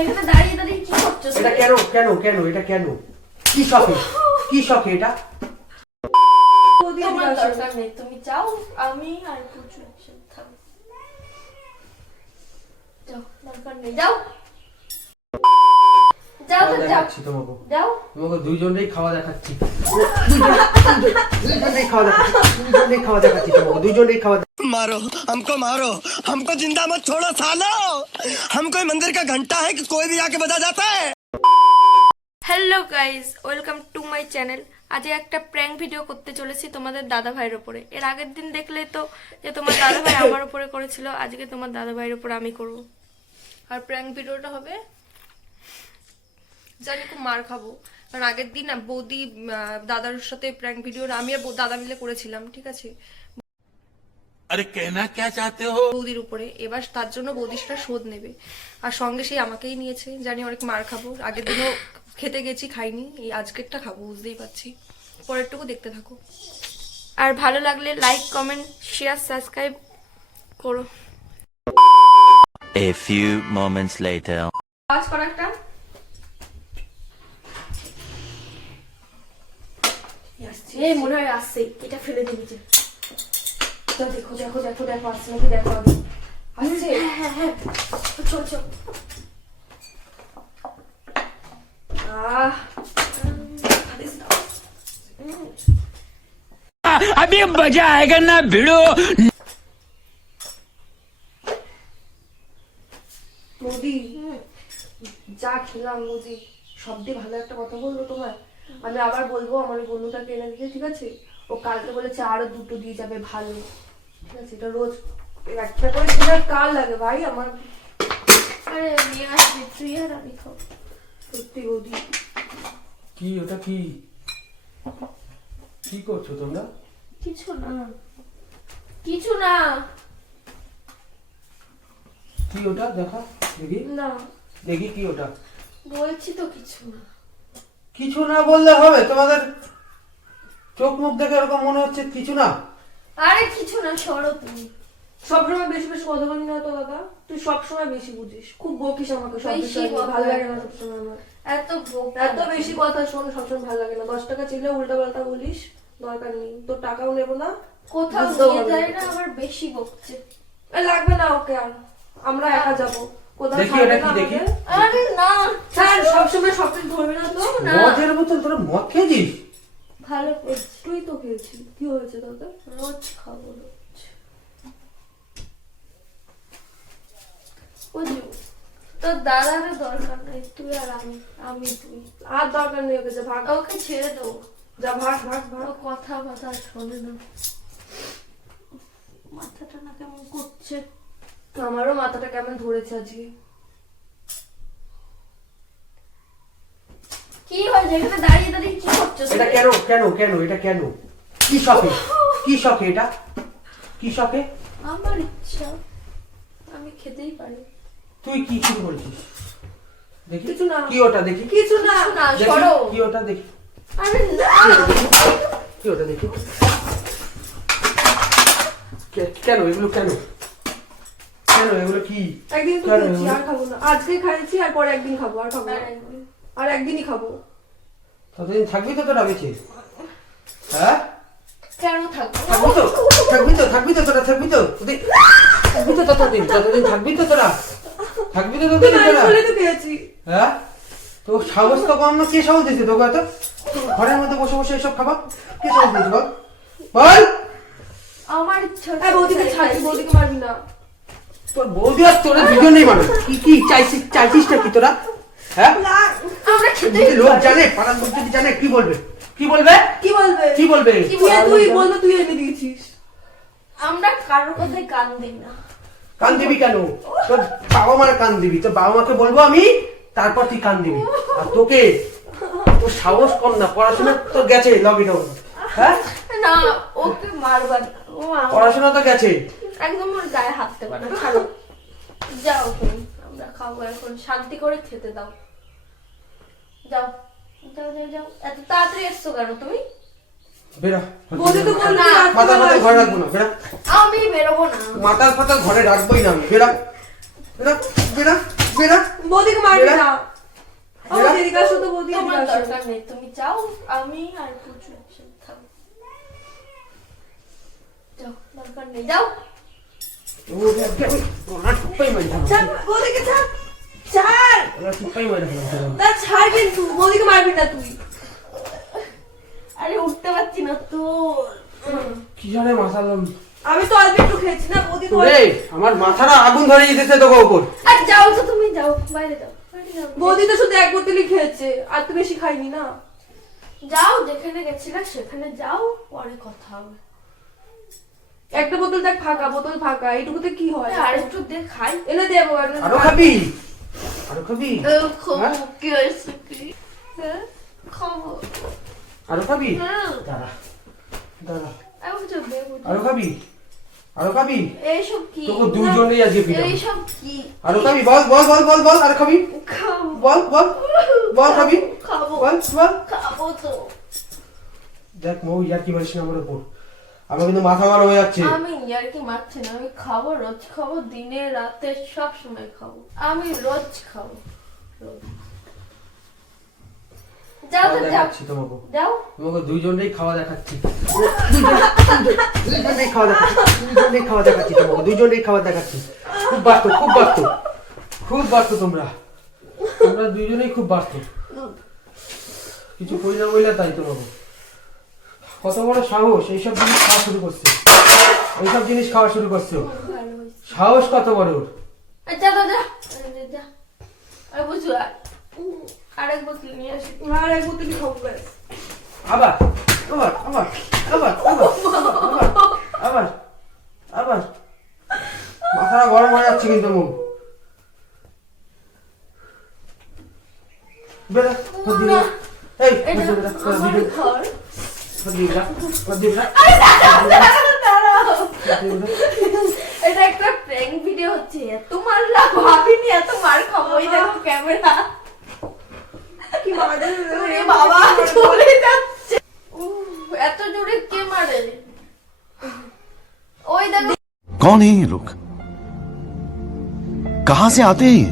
এখানে দাঁড়িয়ে দাঁড়িয়ে কি করছো? এটা কেন কেন কেন এটা কেন? কি শখে? কি শখে এটা? তোমার দরকার নেই, তুমি যাও, আমি আর কিছু একসাথে থাকবো। যাও, দরকার নেই, যাও যাও তো যাও। দেখাচ্ছি তোমাকে, যাও। তোমাকে দুইজনেই খাওয়া দেখাচ্ছি, দুইজনেই খাওয়া দেখাচ্ছি তোমাকে, দুইজনেই খাওয়া। मारो हमको जिंदा मत छोड़ो सालो। हम कोई मंदिर का घंटा है कि कोई भी आके बजा जाता है। Hello guys, welcome to my channel. আজকে একটা প্র্যাঙ্ক ভিডিও করতে চলেছি তোমাদের দাদা ভাইয়ের উপরে। এর আগের দিন দেখলে তো যে তোমার দাদা ভাই আমার উপরে করেছিল, আজকে তোমার দাদা ভাইয়ের উপরে আমি করব। আর প্র্যাঙ্ক ভিডিওটা হবে, জানি খুব মার খাবো, কারণ আগের দিন না বৌদি দাদার সাথে প্র্যাঙ্ক ভিডিও আমি আর দাদা মিলে করেছিলাম, ঠিক আছে, अरे कहना क्या चाहते हो? বৌদির উপরে। এবার তার জন্য বৌদি সেটা শোধ নেবে, আর সঙ্গে সেই আমাকেই নিয়েছে। জানি অনেক মার খাবো, আগের দিনও খেতে গেছি, খাইনি, এই আজকেরটা খাবো, বুঝতেই পারছি। পরেরটুকু দেখতে থাকো, আর ভালো লাগলে লাইক কমেন্ট শেয়ার সাবস্ক্রাইব করো। A few moments later. আওয়াজ করো একটা। এই মনে হয় আসছে, এটা ফেলে দিবি যে। তো দেখো দেখো দেখো দেখো আসছে নাকি, দেখো আগে আসছে। হ্যাঁ হ্যাঁ, চল চল। अभी मजा आएगा ना भिड़ो। মোদি যা খেলাম, মোদি সব দিয়ে ভালো একটা কথা বলবো তোমার। আমি আবার বলবো আমার ওই বন্ধুটাকে এনে দিতে, ঠিক আছে? ও কালকে বলেছে আরো দুটো দিয়ে যাবে, ভালো, ঠিক আছে? এটা রোজ একটা করে খেলে কার লাগে ভাই আমার। আরে নিয়ে আসবি তুই, আর আমি খাবো। সত্যি বৌদি। কি ওটা? কি কি করছো তোমরা? কিছু না, কিছু না। কি ওটা? দেখা দেখি, না দেখি কি ওটা? বলছি তো কিছু না। কিছু না বললে হবে? তোমাদের চোখ মুখ দেখে এরকম মনে হচ্ছে কিছু না। আরে কিছু না, সরো তুমি। সবসময় বেশি বেশি কথা বলি না তো দাদা, তুই সবসময় বেশি বুঝিস, খুব বকিস আমাকে সব বিষয়ে, ভালো লাগে না সবসময় আমার এত এত বেশি কথা শোন, সবসময় ভালো লাগে না। 10 টাকা চিনলে উল্টা পাল্টা বলিস, দরকার নেই। তোর টাকাও নেবো না, কোথাও নিয়ে যায় না, আবার বেশি বকছে। লাগবে না ওকে, আর আমরা একা যাবো কোথাও। দেখি ওটা কি, দেখি। আরে না স্যার, সবসময় সবকিছু ধরবে না তো। না মদের বোতল, তোরা মদ খেয়েছিস? ভালো করেছিস, তুই তো খেয়েছি। কি হয়েছে দাদা? রোজ খাবো, রোজ। বুঝলি, তোর দাদারও দরকার নেই, তুই আর আমি, আমি তুই। আর দরকার নেই ওকে, যা ভাগ, ওকে ছেড়ে দেবো, যা ভাগ ভাগ ভাগ। কথা কথা শোনে না, মাথাটা না কেমন করছে। আমারও মাথাটা কেমন ধরেছে আজকে। কি হয়েছে এখানে দাঁড়িয়ে দাঁড়িয়ে কি করছো? এটা কেন কেন কেন এটা কেন? কি শখে? কি শখে এটা? কি শখে? আমার ইচ্ছা, আমি খেতেই পারি। তুই কি শুরু করেছিস? দেখি কিছু না। কি ওটা? দেখি কিছু না, দেখি, সরো। কি ওটা? দেখি আরে না, কি ওটা? দেখি কেন এগুলো? কেন কেন এগুলো? কি একদিন তো কেন খেয়েছি, এগুলো? আর খাবো না। আজকে খাইছি, আর পরে একদিন খাবো, আর খাবো না। আর একদিনই খাবো। ততদিন থাকবি তো তোরা বেঁচে? হ্যাঁ, কেন থাকবো? থাকবি তো? থাকবি তো? থাকবি তো তোরা? থাকবি তো? থাকবি তো ততদিন? ততদিন থাকবি তো তোরা? থাকবি তো ততদিন তোরা? তো খেয়েছি। হ্যাঁ, তো সাহস তো কম না। কে সাহস দিয়েছে তোকে এত? ঘরের মধ্যে বসে বসে এসব খাবা? কে সাহস দিয়েছে বল? বল। আমার ইচ্ছা। বৌদিকে ছাড়বি, বৌদিকে মারবি না। তোর বৌদি আর তোরা দুজনেই মারবে। কি কি চাইছিসটা কি তোরা? হ্যাঁ, আমরা খেতে যদি লোক জানে, পাড়ার লোক যদি জানে কি বলবে? কি বলবে? কি বলবে? কি বলবে? তুই বলতো, তুই এনে দিয়েছিস। আমরা কারোর কথায় কান দিই না। কান দিবি কেন? তোর বাবা মার কান দিবি, তোর বাবা মাকে বলবো আমি, তারপর তুই কান দিবি। আর তোকে, তোর সাহস কম না, পড়াশোনা তো গেছে লকডাউন। হ্যাঁ না, ওকে মারবা না, ও পড়াশোনা তো গেছে। একদম ওর গায়ে হাঁটতে পারে না। ছাড়ো, যাও তুমি, আমরা খাবো এখন, শান্তি করে খেতে দাও। যাও যাও যাও যাও। এত তাড়াতাড়ি এসছো কেন তুমি? বেরা, বৌদি তো বললো মাথা ফাতা ঘরে রাখবো না। বেরা, আমি বেরোবো না। মাথার ফাতা ঘরে রাখবোই না আমি। বেরা বেরা বেরা বেরা বৌদিকে মারবি বেরা। না আমার বেরা। এদিকে আসো তো বৌদি তোমার এদিকে আসো। দরকার নেই, তুমি যাও, আমি আর কিছু একসাথে থাকবো। যাও, দরকার নেই, যাও। ওরে আজকে আমি ওরা ঠুপাই মারি ফেলবো। ছাড়, বৌদিকে ছাড় ছাড় ওরা ঠুপাই মারি ফেলবো। না ছাড় কিন্তু বৌদিকে মারবি না তুই আরে উঠতে পারছি না তো। কি জানে মাথালাম আমি তো অল্প একটু খেয়েছি না বৌদি তো রে আমার মাথাটা আগুন ধরে যেতেছে তোকে উপর। আর যাও তো, তুমি যাও, বাইরে যাও, বাইরে যাও। বৌদি তো শুধু এক বোতলই খেয়েছে আর তো বেশি খাইনি না যাও, যেখানে গেছিলা সেখানে যাও, পরে কথা হবে। একটা বোতল দেখ ফাঁকা বোতল ফাঁকা এইটুকুতে কি হয় আর একটু দে খাই। এনে দে বাবা এনে দে। আরো খাবি আরো খাবি হ্যাঁ? কি হয়েছে কি? হ্যাঁ, খাবো। আরো খাবি হ্যাঁ, দাঁড়া দাঁড়া আমি তো দেবো। আরো খাবি আরো খাবি এইসব কি? তোকে দুজনেই আজকে পিটাবো। এইসব কি? আরো খাবি বল বল বল বল বল আরো খাবি খাবো, বল বল বল খাবি খাবো, বল বল খাবো তো। দেখ মৌ ইয়ার কি মারিস না আমার উপর আমার কিন্তু মাথা মারা হয়ে যাচ্ছে আমি ইয়ার্কি মারছি না, আমি খাবো, রোজ খাবো, দিনে রাতে সব সময় খাবো, আমি রোজ খাবো, রোজ। যাও খাওয়া তো, যাও, দেখাচ্ছি তোমাকে যাও। তোমাকে দুইজনেই খাওয়া দেখাচ্ছি দুইজনেই খাওয়া দেখাচ্ছি দুইজনেই খাওয়া দেখাচ্ছি তোমাকে দুইজনেই খাওয়া দেখাচ্ছি খুব বাড়তো খুব বাড়তো খুব বাড়তো তোমরা তোমরা দুইজনেই খুব বাড়তো কিছু করি না বললে তাই তোমাকে কত বড় সাহস এইসব জিনিস খাওয়া শুরু করছে এইসব জিনিস খাওয়া শুরু করছে ও। ভালো হয়েছে। সাহস কত বড় ওর যা যা যা যা, আর বুঝু আরেক বোতল নিয়ে আসি। আর এক বোতলই খাবো ব্যাস আবার আবার আবার আবার আবার আবার আবার আবার মাথাটা গরম হয়ে যাচ্ছে কিন্তু মুখ বেড়া বেড়া এই এটা বেড়া আমার ঘর। এটা একটা প্র্যাঙ্ক ভিডিও হচ্ছে, এত মারলা ভাবিনি, এত মার খাবো। এই দেখো ক্যামেরা, কি বাজে ওরে বাবা চলে যাচ্ছে। এত জোরে কে মারে? ওই দেখো। कौन है ये लोग कहां से आते हैं ये